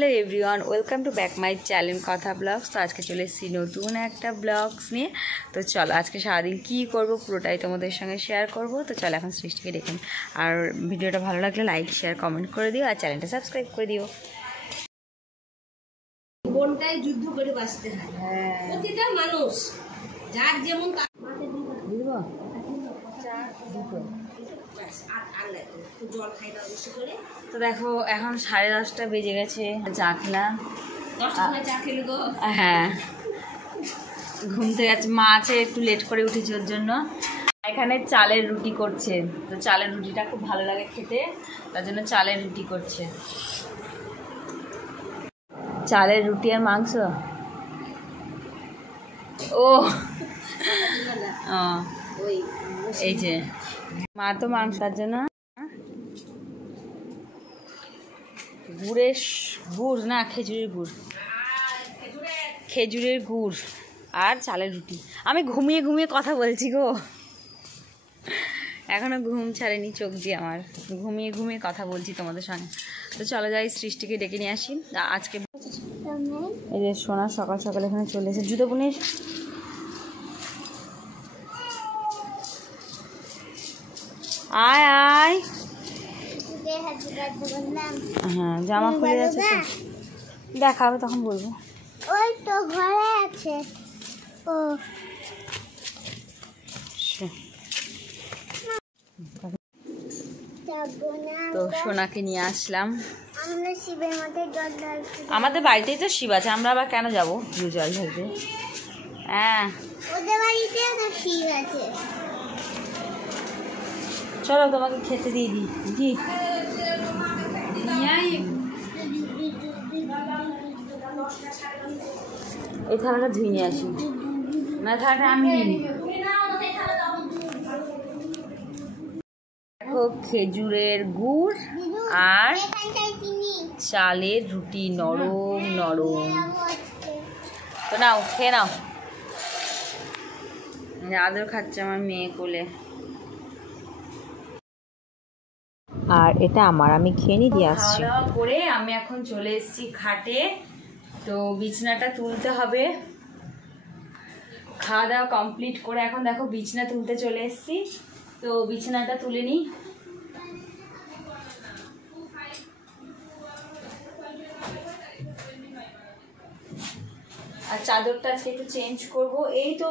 Hello everyone, welcome to back my channel কথা blogs. তো আজকে চলে এসেছি নতুন একটা ব্লগস নিয়ে। তো চলো আজকে সারাদিন কী করবো পুরোটাই তোমাদের সঙ্গে শেয়ার করব। তো চলো এখন সৃষ্টিকে দেখুন। আর ভিডিওটা ভালো লাগলে লাইক শেয়ার কমেন্ট করে দিও আর চ্যানেলটা সাবস্ক্রাইব করে দিও। জীবনটাই যুদ্ধ করে বাঁচতে হয়। প্রতিটা মানুষ যার যেমন জল খাই না বেশি করে। তো দেখো এখন 10:30 বেজে গেছে, চা খেলাম। চা খেলে গো? হ্যাঁ, ঘুম থেকে মা আছে, একটু লেট করে উঠেছে ওর জন্য। এখানে চালের রুটি করছে, তো চালের রুটিটা খুব ভালো লাগে খেতে, তার জন্য চালের রুটি করছে। চালের রুটি আর মাংস। ও এই যে মা তো মাংস, তার জন্য গুড় না খেজুরের গুড়, খেজুরের গুড় আর চালের রুটি। আমি ঘুমিয়ে ঘুমিয়ে কথা বলছি গো, এখনো ঘুম ছাড়েনি চোখ দিয়ে আমার, ঘুমিয়ে ঘুমিয়ে কথা বলছি তোমাদের সঙ্গে। তো চলো যাই, সৃষ্টিকে ডেকে নিয়ে আসি। আজকে এই যে সোনা সকাল সকাল এখানে চলে এসে জুতো বুনির। আয় আয়, হ্যাঁ জামা খুলে যাচ্ছে, দেখাবে তখন বলবো। ওই তো ঘরে আছে। ও তো সোনাকে নিয়ে আসলাম। আমরা শিবের মধ্যে জল ঢালছি। আমাদের বাড়িতেই তো শিব আছে, আমরা আবার কেন যাবো জল ঢালতে? হ্যাঁ ওদের বাড়িতে তো শিব আছে। চলো তোমাকে খেতে দিয়ে দিই। জি এই থালাটা ধুয়ে নিয়ে আসি, না থালাটা আমি নিয়ে নিই। দেখো খেজুরের গুড় আর চালের রুটি, নরম নরম। তো নাও খেয়ে নাও। আদর খাচ্ছে আমার মেয়ে কোলে, আর এটা আমার, আমি খেয়ে নিয়ে দিয়ে আসছি। খাওয়া দাওয়া করে আমি এখন চলে এসেছি খাটে। তো বিছনাটা তুলতে হবে। খাওয়া দাওয়া কমপ্লিট করে এখন দেখো বিছনা তুলতে চলে এসেছি। তো বিছানাটা তুলে নিই। আর চাদরটা আজকে একটু চেঞ্জ করব। এই তো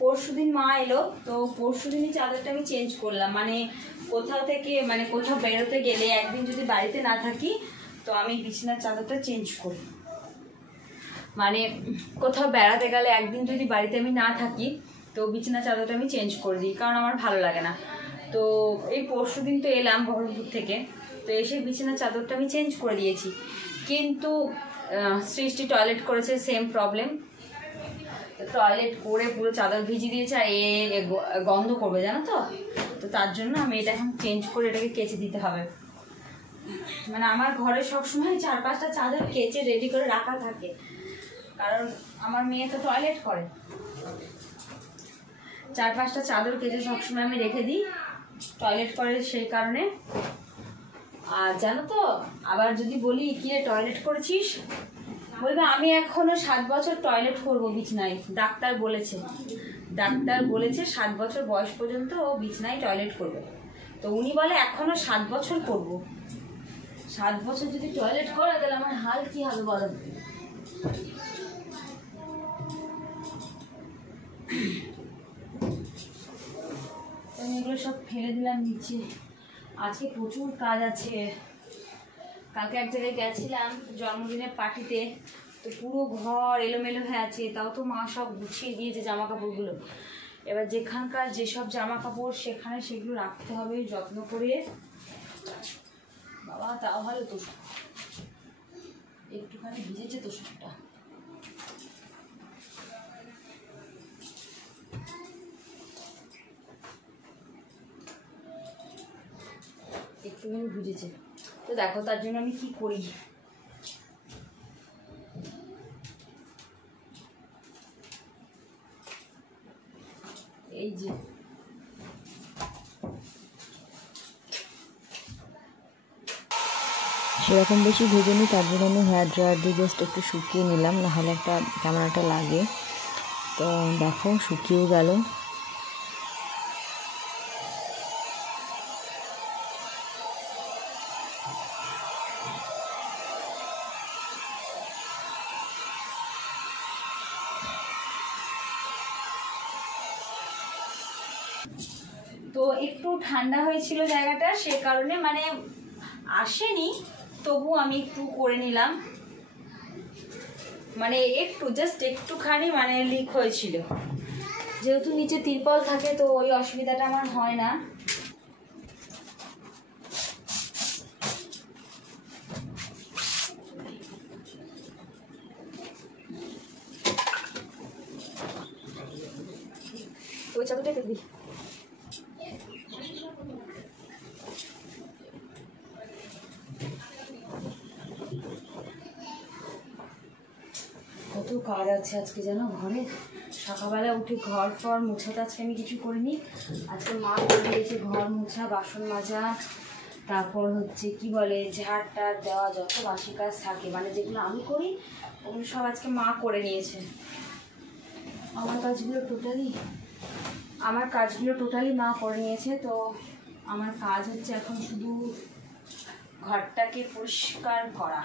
পরশুদিন মা এলো, তো পরশুদিনই চাদরটা আমি চেঞ্জ করলাম। মানে কোথাও থেকে, মানে কোথাও বেরোতে গেলে একদিন যদি বাড়িতে না থাকি, তো আমি বিছানার চাদরটা চেঞ্জ করি। মানে কোথাও বেড়াতে গেলে একদিন যদি বাড়িতে আমি না থাকি, তো বিছানার চাদরটা আমি চেঞ্জ করে দিই, কারণ আমার ভালো লাগে না। তো এই পরশুদিন তো এলাম বহরমপুর থেকে, তো এসে বিছানার চাদরটা আমি চেঞ্জ করে দিয়েছি। কিন্তু সৃষ্টি টয়লেট করেছে, সেম প্রবলেম। টয়লেট করে পুরো চাদর ভিজিয়ে দিয়েছে, আর এ গন্ধ করবে জানো তো। তো তার জন্য আমি এটা এখন চেঞ্জ করে এটাকে কেচে দিতে হবে। মানে আমার ঘরে সবসময় 4-5টা চাদর কেচে রেডি করে রাখা থাকে, কারণ আমার মেয়ে তো টয়লেট করে। 4-5টা চাদর কেচে সবসময় আমি রেখে দিই, টয়লেট করে সেই কারণে। আর জানো তো, আবার যদি বলি কি রে টয়লেট করেছিস, বলবে আমি এখনো 7 বছর টয়লেট করবো বিছনায়। ডাক্তার বলেছে 7 বছর বয়স পর্যন্ত ও বিছনায় টয়লেট করবে। তো উনি বলে এখনো 7 বছর করব। 7 বছর যদি টয়লেট করে, তাহলে আমার হাল কি হবে বলো। আমি এগুলো সব ফেলে দিলাম নিচে। আজকে প্রচুর কাজ আছে। কালকে এক জায়গায় গেছিলাম জন্মদিনের পার্টিতে, তো পুরো ঘর এলোমেলো হয়ে আছে। তাও তো মা সব গুছিয়ে দিয়েছে জামা কাপড়গুলো। এবার যেখানকার যেসব জামা কাপড় সেখানে সেগুলো রাখতে হবে যত্ন করে। বাবা তাও ভালো তো, একটুখানি ভিজেছে তো সবটা। একটুখানি ভিজেছে। তো দেখো তার জন্য আমি কি করি। এই যে সেরকম বেশি ভেজে নিই, তার জন্য আমি হেয়ার ড্রায়ার দিয়ে জাস্ট একটু শুকিয়ে নিলাম, নাহলে একটা ক্যামেরাটা লাগে। তো দেখো শুকিয়েও গেল। তো একটু ঠান্ডা হয়েছিল জায়গাটা, সে কারণে মানে আসেনি, তবু আমি একটু করে নিলাম। মানে একটু জাস্ট একটুখানি মানে লিক হয়েছিল, যেহেতু নিচে তিরপল থাকে তো ওই অসুবিধাটা আমার হয় না। ওই চাদরটা দেখবি। কত কাজ আছে আজকে যেন ঘরে। সকালবেলা উঠে ঘর ফর মোছাতে আজকে আমি কিছু করিনি। আজকে মা করে দিয়েছে ঘর মোছা, বাসন মাজা, তারপর হচ্ছে কি বলে ঝাড় টাড় দেওয়া, যত বাসি কাজ থাকে মানে যেগুলো আমি করি ওগুলো সব আজকে মা করে নিয়েছে। আমার কাজগুলো টোটালি মা করে নিয়েছে। তো আমার কাজ হচ্ছে এখন শুধু ঘরটাকে পরিষ্কার করা।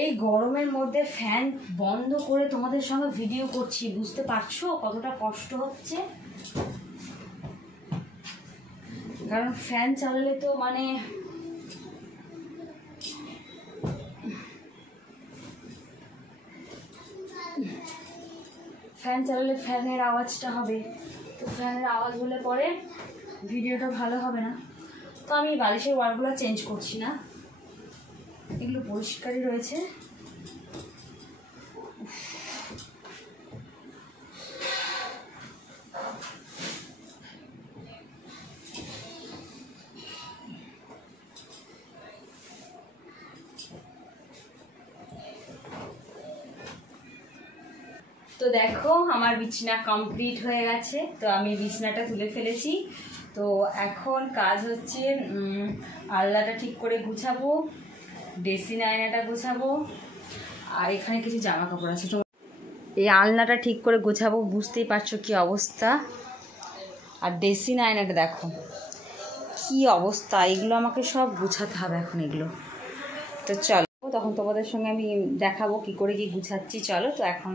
এই গরমের মধ্যে ফ্যান বন্ধ করে তোমাদের সঙ্গে ভিডিও করছি, বুঝতে পারছো কতটা কষ্ট হচ্ছে? কারণ ফ্যান চালালে তো মানে ফ্যানের আওয়াজটা হবে, তো ফ্যানের আওয়াজ হলে পরে ভিডিওটা ভালো হবে না। তো আমি বালিশের ওয়ারগুলো চেঞ্জ করছি না, এগুলো পরিষ্কারই রয়েছে। তো দেখো আমার বিছানা কমপ্লিট হয়ে গেছে, তো আমি বিছানাটা তুলে ফেলেছি। তো এখন কাজ হচ্ছে আলনাটা ঠিক করে গুছাবো, ড্রেসিং আয়নাটা গুছাবো, আর এখানে কিছু জামা কাপড় আছে। তো এই আলনাটা ঠিক করে গোছাবো, বুঝতেই পারছো কি অবস্থা। আর ড্রেসিং আয়নাটা দেখো কি অবস্থা, এগুলো আমাকে সব গুছাতে হবে এখন এগুলো। তো চলো, তখন তোমাদের সঙ্গে আমি দেখাবো কি করে কি গুছাচ্ছি। চলো তো এখন,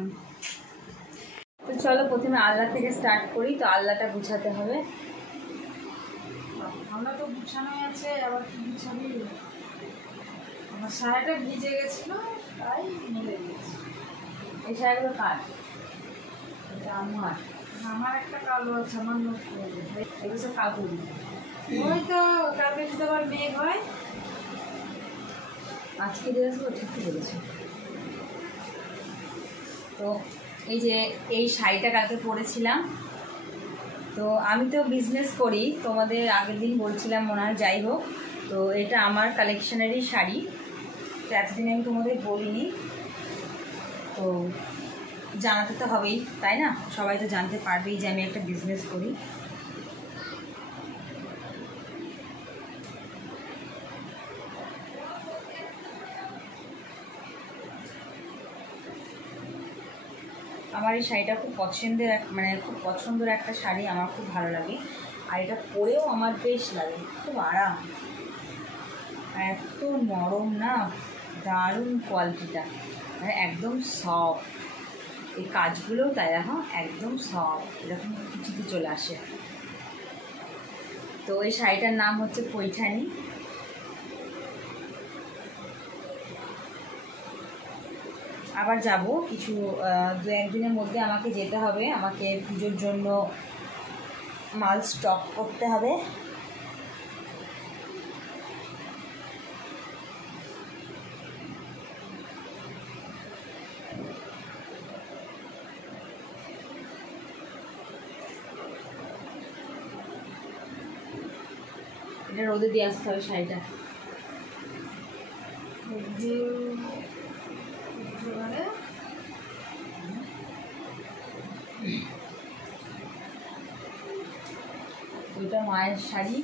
তো চলো প্রথমে আলনা থেকে স্টার্ট করি। তো আলনাটা গুছাতে হবে। আমরা তো গুছানোই আছে, আবার কি গুছাবি? আমার শাড়িটা ভিজে গেছিল তাই মিলে গেছে। এই শাড়িগুলো কার? এটা আমার একটা কালো আছে, আমার নষ্ট হয়ে যাবে। এগুলো সব কাপড়। ওই তো কালকে যদি আবার মেঘ হয়। আজকে দিয়ে আসবো, ঠিকই বলেছি। তো এই যে এই শাড়িটা কালকে পরেছিলাম। তো আমি তো বিজনেস করি, তোমাদের আগের দিন বলছিলাম মনে হয়, যাই হোক। তো এটা আমার কালেকশনেরই শাড়ি, তো এতদিন আমি তোমাদের বলিনি, তো জানাতে তো হবেই তাই না? সবাই তো জানতে পারবেই যে আমি একটা বিজনেস করি। আমার এই শাড়িটা খুব পছন্দের, মানে খুব পছন্দের একটা শাড়ি, আমার খুব ভালো লাগে। আর এটা পরেও আমার বেশ লাগে, খুব আরাম, এত নরম না, দারুণ কোয়ালিটিটা, মানে একদম সফট। এই কাজগুলোও তাই দেখো একদম সফট, এরকম কিছুতে চলে আসে। তো এই শাড়িটার নাম হচ্ছে পৈঠানি। আবার যাব কিছু 2-1 দিনের মধ্যে আমাকে যেতে হবে, আমাকে পুজোর জন্য মাল স্টক করতে হবে। এটা রোদে দিয়ে আসতে হবে শাড়িটা। ওইটা মায়ের শাড়ি।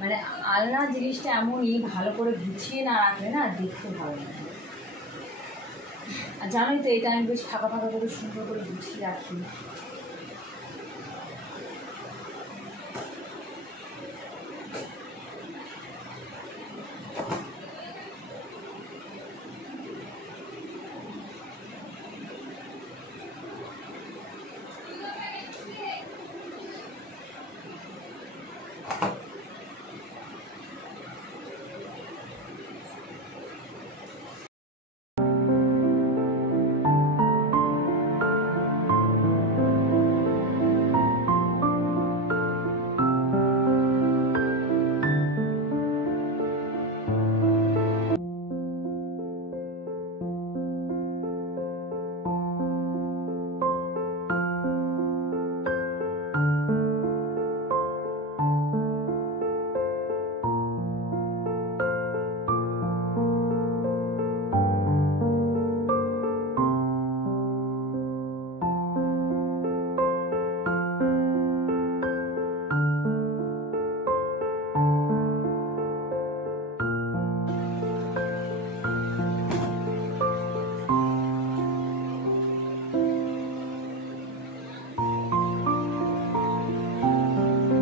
মানে আলনা জিনিসটা এমনই, ভালো করে গুছিয়ে না রাখলে না দেখতে ভালো লাগে। আর জানোই তো এটা আমি বেশ ফাঁকা ফাঁকা করে সুন্দর করে গুছিয়ে রাখি।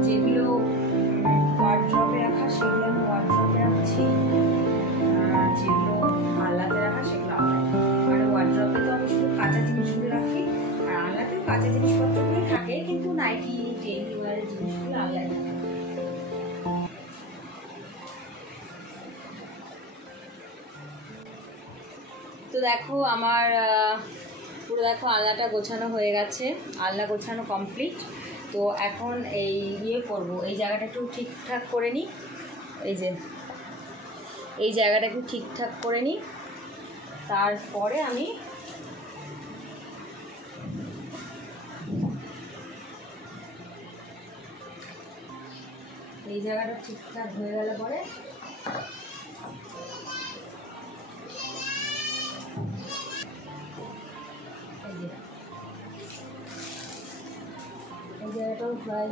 যেগুলো ওয়ার্ড্রপে রাখা সেগুলো আমি ওয়ার্ড্রপে রাখছি, আর যেগুলো আলনাতে রাখা সেগুলো আলনায়। মানে ওয়ার্ড্রপে তো আমি শুধু কাঁচা জিনিসগুলো রাখি, আর আলনাতেও কাঁচা জিনিসপত্রগুলোই থাকে, কিন্তু নাইটি ডেইলি ওয়ারের জিনিসগুলো আলনায় থাকে। তো দেখো আমার পুরো দেখো আলনাটা গোছানো হয়ে গেছে, আলনা গোছানো কমপ্লিট। তো এখন এই ইয়ে করবো, এই জায়গাটা একটু ঠিকঠাক করে নিই, এই যে এই জায়গাটা একটু ঠিকঠাক করে নিই, তারপরে আমি এই জায়গাটা ঠিকঠাক হয়ে গেলে পরে এই জায়গাটাও প্রায়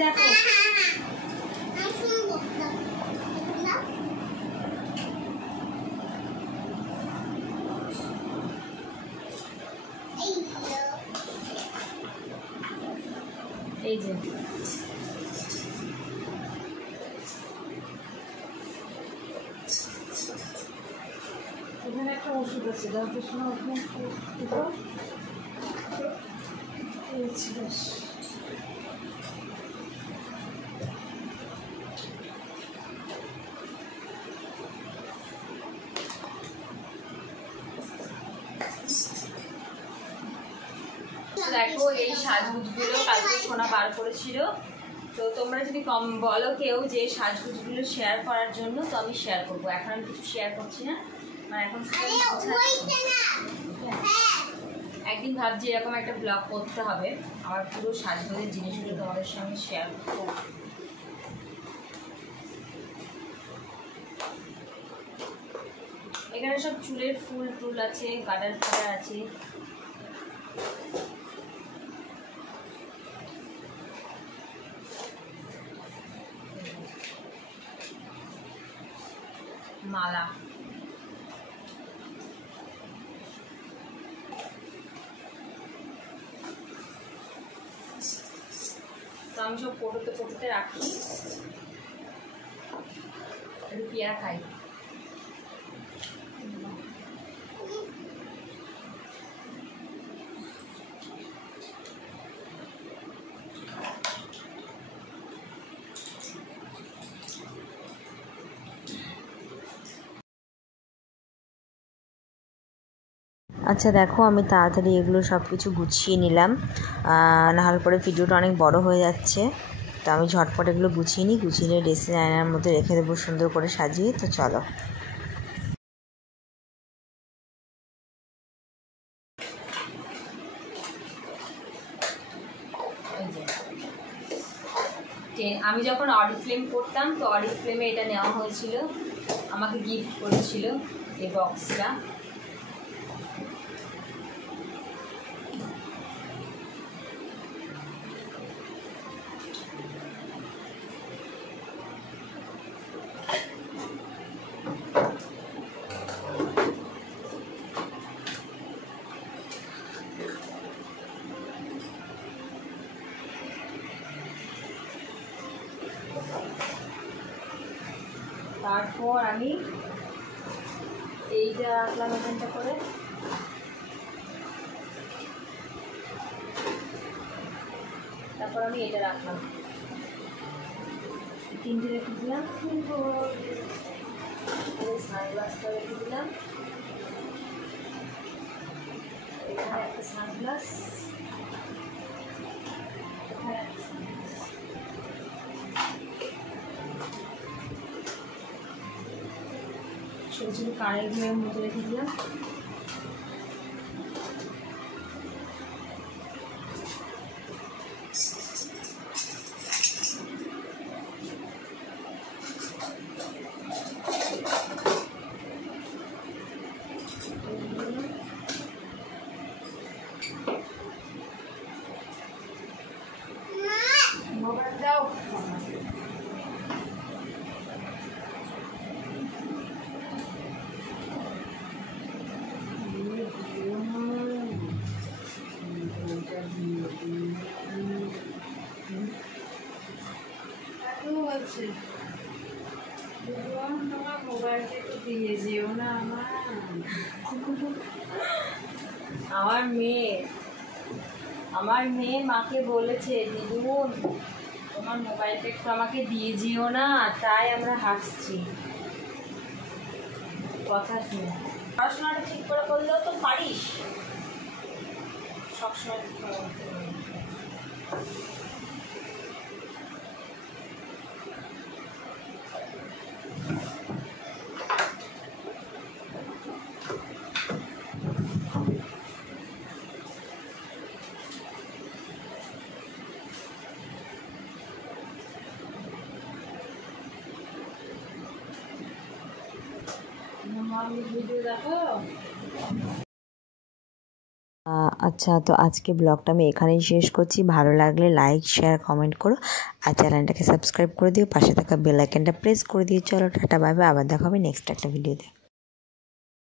দেখো এই যে এখানে একটা ওষুধ আছে, যাওয়ার সময় ওখানে দেখো এই সাজগুজগুলো কালকে সোনা বার করেছিল। তো তোমরা যদি কম বলো কেউ যে সাজগুজগুলো শেয়ার করার জন্য, তো আমি শেয়ার করবো। এখন আমি কিছু শেয়ার করছি না, মানে এখন একদিন ভাবছি এরকম একটা ব্লগ করতে হবে, আমার পুরো সাজগোজের জিনিসগুলো তোমাদের সঙ্গে শেয়ার করবো। এখানে সব চুলের ফুল টুল আছে, গাডার ফাডার আছে। মালা, তো আমি সব ফটোতে রাখি। একটু পেয়ারা খাই। আচ্ছা দেখো, আমি তাড়াতাড়ি এগুলো সব কিছু গুছিয়ে নিলাম, নাহলে পরে ভিডিওটা অনেক বড় হয়ে যাচ্ছে। তো আমি ঝটপট এগুলো গুছিয়ে নিই, গুছিয়ে নিয়ে ড্রেসিং আয়নার মধ্যে রেখে দেবো সুন্দর করে সাজিয়ে। তো চলো। আমি যখন অরিফ্লেম করতাম, তো অরিফ্লেমে এটা নেওয়া হয়েছিল, আমাকে গিফট করেছিল এই বক্সটা। তারপর আমি এইটা রাখলাম এখানটা করে, তারপর আমি এটা রাখলাম, তিনটে রেখে দিলাম। সানগ্লাসটা রেখে দিলাম, এখানে একটা সানগ্লাস, এখানে একটা সানগ্লাস। ছোটো ছোটো কানেরগুলোর মধ্যে রেখে দিলাম। মোবাইল দাও। বলছে তোমার মোবাইলটা একটু দিয়ে যেও না আমার মেয়ে মাকে বলেছে, দিদুন তোমার মোবাইলটা একটু আমাকে দিয়ে যেও না, তাই আমরা হাসছি কথা শুনে। পড়াশোনাটা ঠিক করে করলেও তো পারিস, সবসময় ঠিক করে করতে পারিস। ভিডিও দেখো। আচ্ছা, তো আজকে ব্লগটা আমি এখানেই শেষ করছি। ভালো লাগলে লাইক, শেয়ার, কমেন্ট করো, আর চ্যানেলটাকে সাবস্ক্রাইব করে দিও, পাশে থাকা বেল আইকনটা প্রেস করে দিও। চলো টাটা, বাই বাই, আবার দেখা হবে নেক্সট একটা ভিডিওতে।